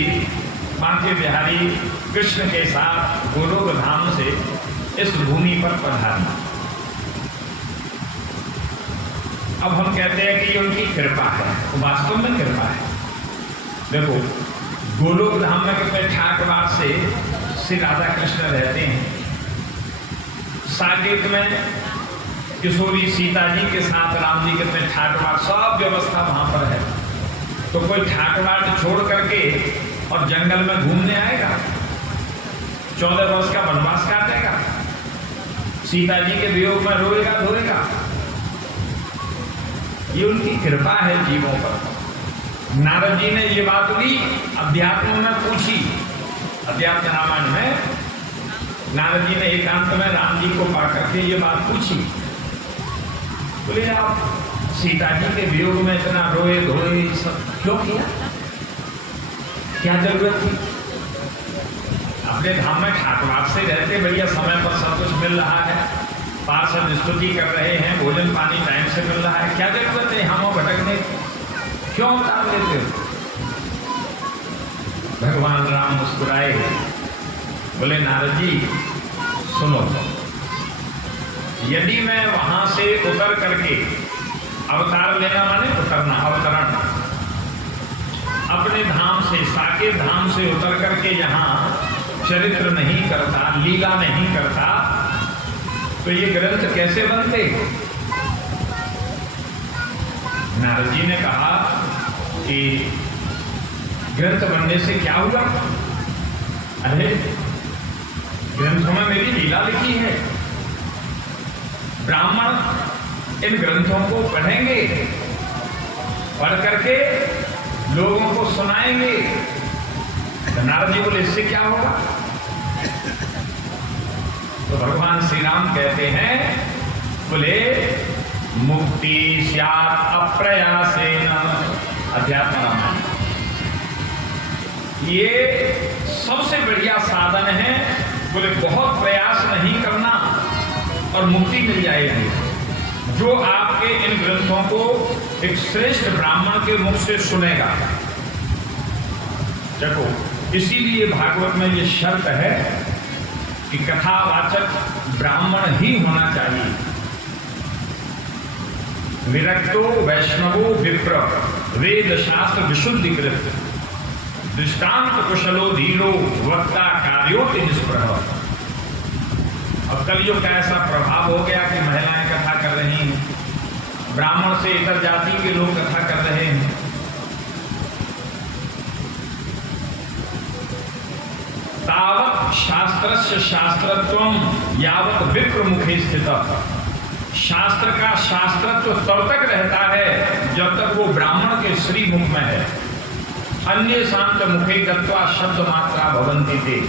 बांके बिहारी कृष्ण के साथ गोलोक धाम से इस भूमि पर पधारी। अब हम कहते हैं कि ये उनकी कृपा है, वास्तव में कृपा है। देखो गोलोक धाम में कितने ठाकवार से श्री राधा कृष्ण रहते हैं, साकेत में किशोरी सीता जी के साथ राम जी कितने ठाकवार, सब व्यवस्था वहां पर है। तो कोई ठाकवार छोड़ करके और जंगल में घूमने आएगा, 14 वर्ष का वनवास काटेगा, सीता जी के वियोग में रोएगा धोएगा? ये उनकी कृपा है जीवों पर। नारद जी ने ये बात भी अध्यात्म में पूछी, अध्यात्म रामायण में नारद जी ने एकांत में राम जी को पा करके ये बात पूछी, बोले आप सीता जी के वियोग में इतना रोए धोए सब क्यों किया, क्या जरूरत थी? अपने धाम में ठाकवार से रहते, बढ़िया समय पर सब कुछ मिल रहा है, पार्षद स्तुति कर रहे हैं, भोजन पानी टाइम से मिल रहा है, क्या जरूरत है हम भटकने, क्यों उतार लेते हो? भगवान राम मुस्कुराए, बोले नारद जी सुनो, यदि मैं वहां से उतर करके, अवतार लेना माने उतरना, अवतरण, अपने धाम से, साकेत धाम से उतर करके यहाँ चरित्र नहीं करता, लीला नहीं करता, तो ये ग्रंथ कैसे बनते? नारद जी ने कहा कि ग्रंथ बनने से क्या हुआ? अरे ग्रंथों में मेरी लीला लिखी है, ब्राह्मण इन ग्रंथों को पढ़ेंगे, पढ़ करके लोगों को सुनाएंगे। तो नारद जी बोले इससे क्या होगा? तो भगवान श्री राम कहते हैं, बोले मुक्ति स्यात् अप्रयासेन, अध्यात्म रामायण ये सबसे बढ़िया साधन है। बोले बहुत प्रयास नहीं करना और मुक्ति मिल जाएगी। जो आपके इन ग्रंथों को एक श्रेष्ठ ब्राह्मण के मुख से सुनेगा, देखो इसीलिए भागवत में ये शर्त है कि कथावाचक ब्राह्मण ही होना चाहिए। विरक्तो वैष्णवो विप्र वेद शास्त्र विशुद्धिकृत दृष्टांत कुशलो धीरो वक्ता कार्योति निष्प्रभ। अब कलयुग का ऐसा प्रभाव हो गया कि महिलाएं कथा कर रही हैं, ब्राह्मण से इतर जाति के लोग कथा कर रहे हैं। तावत शास्त्रस्य शास्त्रत्वम यावत विप्र मुखे स्थित। शास्त्र का शास्त्रत्व तब तक रहता है जब तक वो ब्राह्मण के श्री मुख में है। अन्य शांत मुखे गत्वा शब्द मात्रा भवन्ति ते।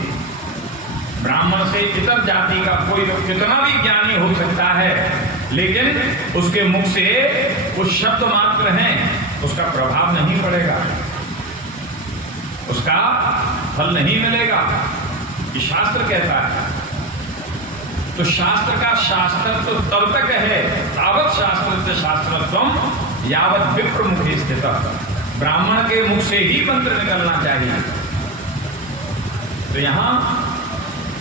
ब्राह्मण से इतर जाति का कोई कितना भी ज्ञानी हो सकता है, लेकिन उसके मुख से वो शब्द मात्र हैं, उसका प्रभाव नहीं पड़ेगा। उसका फल नहीं मिलेगा, ये शास्त्र कहता है। तो शास्त्र का शास्त्र तो तब तक है, तावत शास्त्र शास्त्रत्वम यावत विप्र मुखे स्थित। ब्राह्मण के मुख से ही मंत्र निकलना चाहिए। तो यहां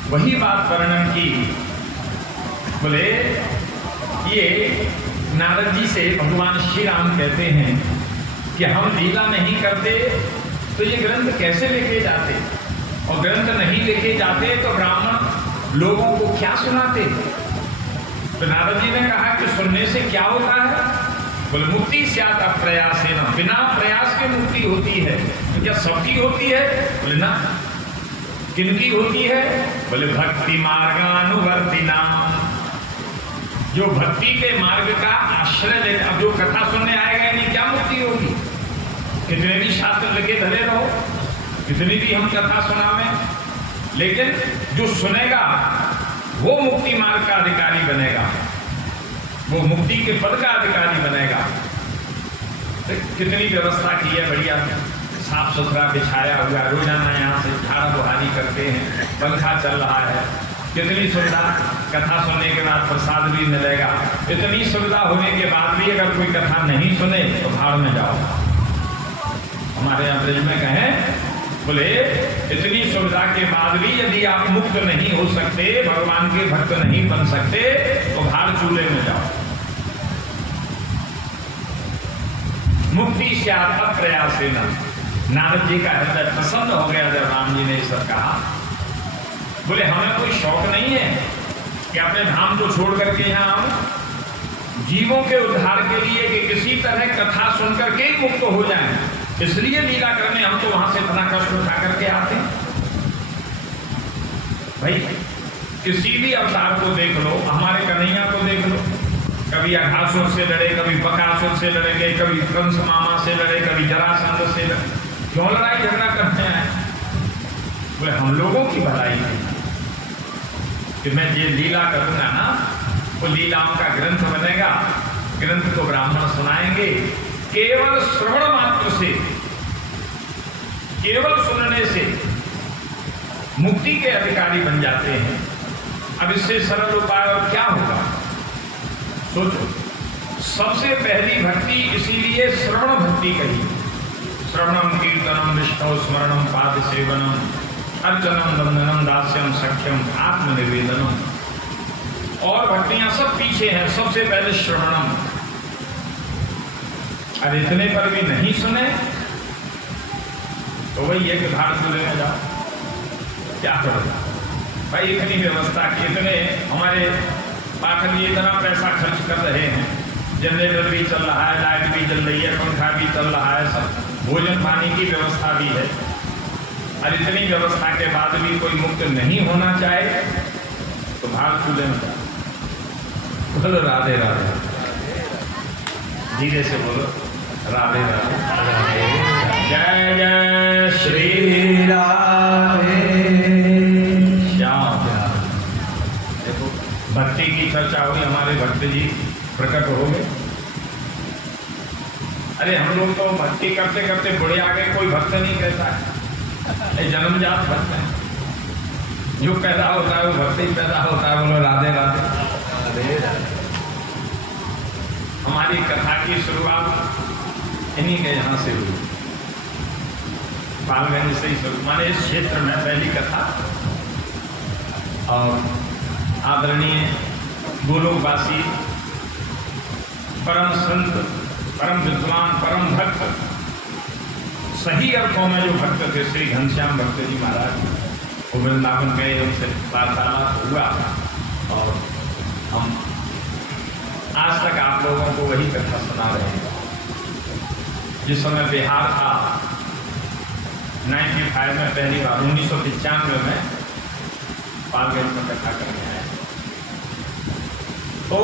वही बात वर्णन की, बोले ये नारद जी से भगवान श्री राम कहते हैं कि हम लीला नहीं करते तो ये ग्रंथ कैसे लेके जाते, और ग्रंथ नहीं लेके जाते तो ब्राह्मण लोगों को क्या सुनाते। तो नारद जी ने कहा कि सुनने से क्या होता है, बोले मुक्ति स्यात् अप्रयासेन, बिना प्रयास के मुक्ति होती है। तो क्या सबकी होती है, बोले ना। किनकी होती है, बोले भक्ति मार्गानुवर्तिना, जो भक्ति के मार्ग का आश्रय ले। अब जो कथा सुनने आएगा यानी क्या मुक्ति होगी। कितने भी शास्त्र लगे धरे रहो, कितनी भी हम कथा सुनावें, लेकिन जो सुनेगा वो मुक्ति मार्ग का अधिकारी बनेगा, वो मुक्ति के पद का अधिकारी बनेगा। तो कितनी व्यवस्था की है, बढ़िया साफ सुथरा बिछाया हुआ, रोजाना यहाँ से झाड़ा बुहारी करते हैं, पंखा चल रहा है, कितनी सुविधा। कथा सुनने के बाद प्रसाद भी मिलेगा। इतनी सुविधा होने के बाद भी अगर कोई कथा नहीं सुने तो भाड़ में जाओ। हमारे यहाँ ब्रज में कहें, बोले इतनी सुविधा के बाद भी यदि आप मुक्त नहीं हो सकते, भगवान के भक्त नहीं बन सकते, तो भाड़ चूल्हे में जाओ। मुक्ति स्यात् अप्रयासेन। नारद जी का हृदय प्रसन्न हो गया जब राम जी ने सब कहा। बोले हमें कोई शौक नहीं है कि अपने धाम को छोड़ करके यहाँ आऊं, जीवों के उद्धार के लिए कि किसी तरह कथा सुनकर के ही मुक्त हो जाएं, इसलिए लीला करने हम तो वहां से इतना कष्ट उठा करके आते हैं। भाई किसी भी अवतार को देख लो, हमारे कन्हैया को देख लो, कभी अघासुर से लड़े, कभी बकासुर से लड़ेंगे, कभी कंस मामा से लड़े, कभी जरासंध से लड़े। क्यों लड़ाई झगड़ा करते हैं, बोले हम लोगों की भलाई है कि मैं ये लीला करूंगा ना, वो लीलाओं का ग्रंथ बनेगा, ग्रंथ को ब्राह्मण सुनाएंगे। केवल श्रवण मात्र से, केवल सुनने से मुक्ति के अधिकारी बन जाते हैं। अब इससे सरल उपाय और क्या होगा, सोचो। सबसे पहली भक्ति इसीलिए श्रवण भक्ति कही। श्रवणम कीर्तनम विष्णु स्मरणम पाद सेवनम अर्चनम वंदनम दास्यम सख्यम आत्मनिवेदनम। और भक्तियां सब पीछे हैं, सबसे पहले श्रवणम। अब इतने पर भी नहीं सुने तो वही है कि भाड़ चूल्हे में जाओ, क्या करोगे भाई। इतनी व्यवस्था की, इतने हमारे पाठक ये इतना पैसा खर्च कर रहे हैं, जनरेटर भी चल रहा है, लाइट भी जल रही है, पंखा भी चल रहा है, सब भोजन पानी की व्यवस्था भी है, और इतनी व्यवस्था के बाद भी कोई मुक्त नहीं होना चाहे तो भाड़ चूल्हे में जाओ। बोलो राधे राधे, धीरे से बोलो राधे राधे। जय जय श्री राधे श्याम। देखो भक्ति की चर्चा हुई, हमारे भक्त जी प्रकट हो गए। अरे हम लोग तो भक्ति करते करते बड़े आगे, कोई भक्त नहीं कहता है, ये जन्मजात भक्त है, जो पैदा होता है वो भक्त ही पैदा होता है। बोलो राधे राधे राधे राधे। हमारी कथा की शुरुआत इन्हीं के यहाँ से हुई, पालगंज से ही शुरू, माने इस क्षेत्र में पहली कथा। और आदरणीय गोलोकवासी परम संत, परम विद्वान, परम भक्त, सही अर्थों में जो भक्त थे श्री घनश्याम भक्त जी महाराज, वो वृंदावन गए, उनसे वार्तालाप हुआ और हम आज तक आप लोगों को वही कथा सुना रहे हैं। जिस समय बिहार था 95 में पहली बार, 1995 में पालगंज में कथा करने आए, तो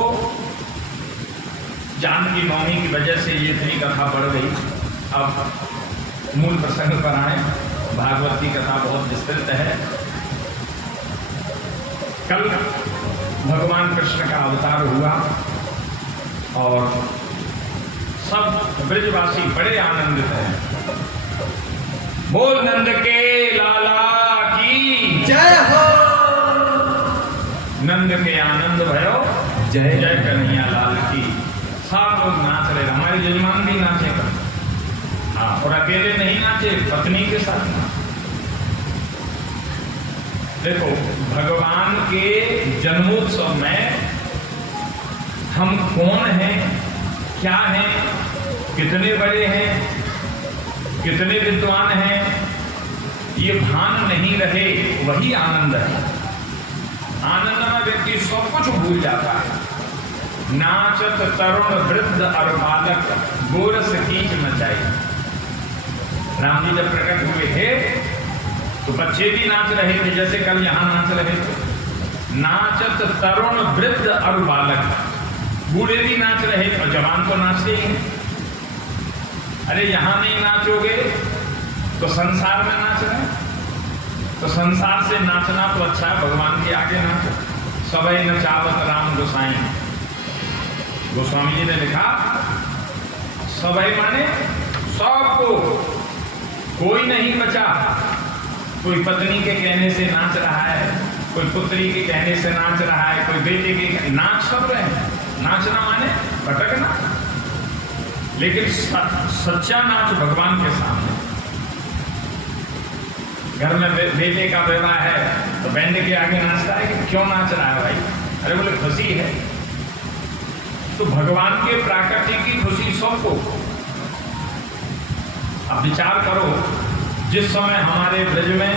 जानकी नवमी की वजह से ये इतनी कथा बढ़ गई। अब मूल प्रसंग पर आए, भागवत की कथा बहुत विस्तृत है। कल भगवान कृष्ण का अवतार हुआ और सब ब्रजवासी बड़े आनंदित हैं। बोल नंद के लाला की जय हो। नंद के आनंद भयो जय जय कन्हैया लाल की। सब लोग नाच रहे, हमारे यजमान भी नाचे कर, हाँ, और अकेले नहीं नाचे, पत्नी के साथ नाचे। देखो, भगवान के जन्मोत्सव में हम कौन हैं, क्या हैं, कितने बड़े हैं, कितने विद्वान हैं, ये भान नहीं रहे, वही आनंद है। आनंद में व्यक्ति सब कुछ भूल जाता है। नाचत तरुण वृद्ध और बालक गोरस कीच मचाई। राम जी जब प्रकट हुए थे तो बच्चे भी नाच रहे थे, जैसे कल यहां नाच रहे थे। नाचत तरुण वृद्ध और बालक, बूढ़े भी नाच रहे और जवान तो नाचते ही हैं। अरे यहां नहीं नाचोगे तो संसार में नाच रहे, तो संसार से नाचना तो अच्छा है, भगवान के आगे नाचो। सबई नचावत राम गोसाई, गोस्वामी जी ने लिखा, सबई माने सबको, कोई नहीं बचा। कोई पत्नी के कहने से नाच रहा है, कोई पुत्री के कहने से नाच रहा है, कोई बेटे के, नाच सब रहे हैं। नाचना माने भटकना, लेकिन सच्चा नाच भगवान के सामने। घर में बेटे का विवाह है तो बैंड के आगे नाचता है कि क्यों नाच रहा है भाई? अरे बोले खुशी है। तो भगवान के प्राकृतिक की खुशी सबको। अब विचार करो, जिस समय हमारे ब्रज में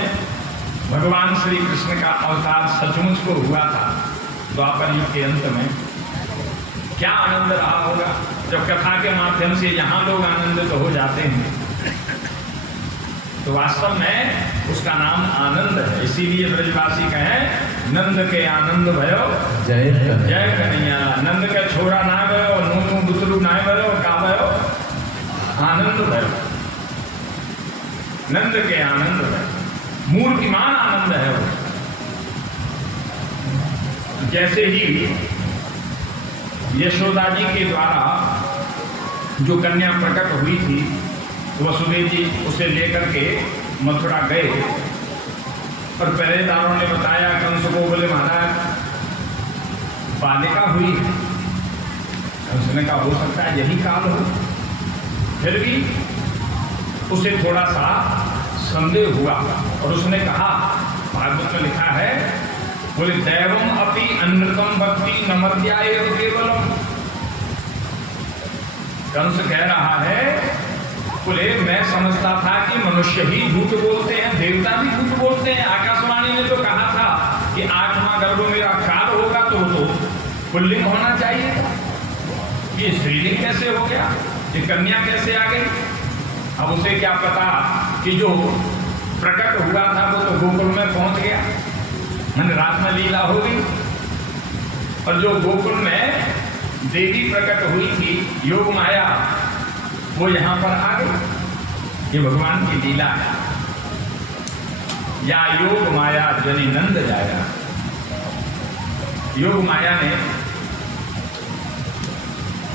भगवान श्री कृष्ण का अवतार सचमुच को हुआ था, द्वापर युग के अंत में, क्या आनंद रहा होगा। जब कथा के माध्यम से यहाँ लोग आनंदित हो जाते हैं, तो वास्तव में उसका नाम आनंद है। इसीलिए ब्रजवासी कहें, नंद के आनंद भयो जय जय कन्हैया। नंद के छोरा ना भयो, नूनू बुतरू ना भयो, का भयो? आनंद भयो। नंद के आनंद भयो, मूर्तिमान आनंद है वो। जैसे ही यशोदा जी के द्वारा जो कन्या प्रकट हुई थी, वसुदेव जी उसे लेकर के मथुरा गए और पहरेदारों ने बताया कंस को, बोले महाराज बालिका हुई है। उसने कहा हो सकता है यही काल हो। फिर भी उसे थोड़ा सा संदेह हुआ और उसने कहा, भागवत में लिखा है, बोले दैवम अपि अनृतम भक्ति नमर्याय केवलम। कंस कह रहा है, बोले मैं समझता था कि मनुष्य ही झूठ बोलते हैं, देवता भी झूठ बोलते हैं। आकाशवाणी ने तो कहा था कि 8वां गर्भ मेरा काल होगा तो पुल्लिंग होना चाहिए। ये स्त्रीलिंग कैसे हो गया? ये कन्या कैसे आ गई? अब उसे क्या पता कि जो प्रकट हुआ था वो तो गोकुल में पहुंच गया, मैंने रात में लीला हो गई। और जो गोकुल में देवी प्रकट हुई थी, योग माया, वो यहां पर आ गई। ये भगवान की लीला है। या योग माया जनि नंद जाया। योग माया ने,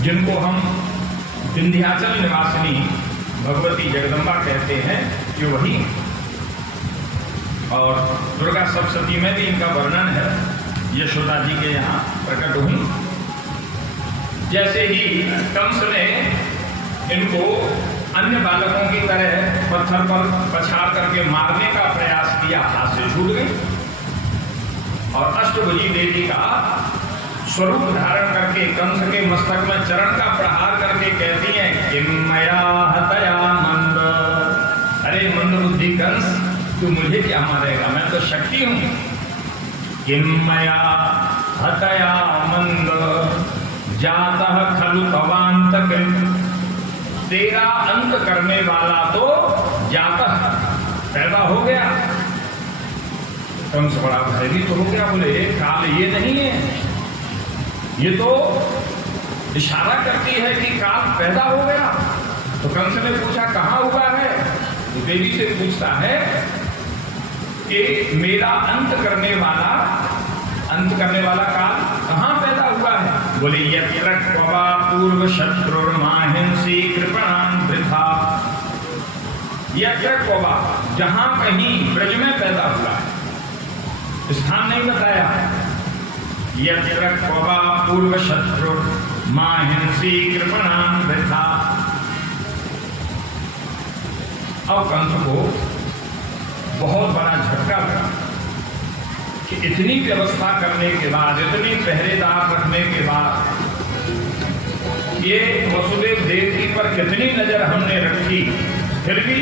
जिनको हम विंध्याचल निवासिनी भगवती जगदम्बा कहते हैं, कि वही, और दुर्गा सप्तशती में भी इनका वर्णन है। यशोदा जी के यहाँ प्रकट हुई। जैसे ही कंस ने इनको अन्य बालकों की तरह पत्थर पर पछाड़ करके मारने का प्रयास किया, हाथ से छूट गई और अष्टभुजी देवी का स्वरूप धारण करके कंस के मस्तक में चरण का प्रहार करके कहती हैं, किम मया हतया मंद। अरे मंद बुद्धि कंस, तू मुझे क्या मारेगा? मैं तो शक्ति हूं। किम मया हतया मंद जातः खलु तवांतकृत। तेरा अंत करने वाला तो जातः पैदा हो गया। कंस बड़ा भयभीत हो गया, बोले काल ये नहीं है, ये तो इशारा करती है कि काल पैदा हो गया। तो कंस ने पूछा कहाँ हुआ है? तो देवी से पूछता है कि मेरा अंत करने वाला काल कहाँ पैदा हुआ है? बोले यत्र क्ववा पूर्व शत्रुर्माहिंसी कृपणान वृथा। यत्र क्वबा, जहां कहीं ब्रज में पैदा हुआ है, स्थान नहीं बताया। यत्र क्वबा पूर्व शत्रु माहिंसी कृपणाम वृथा। अब कंस को बहुत बड़ा झटका लगा कि इतनी व्यवस्था करने के बाद, इतनी पहरेदार रखने के बाद, ये वसुदेव देवकी पर कितनी नजर हमने रखी, फिर भी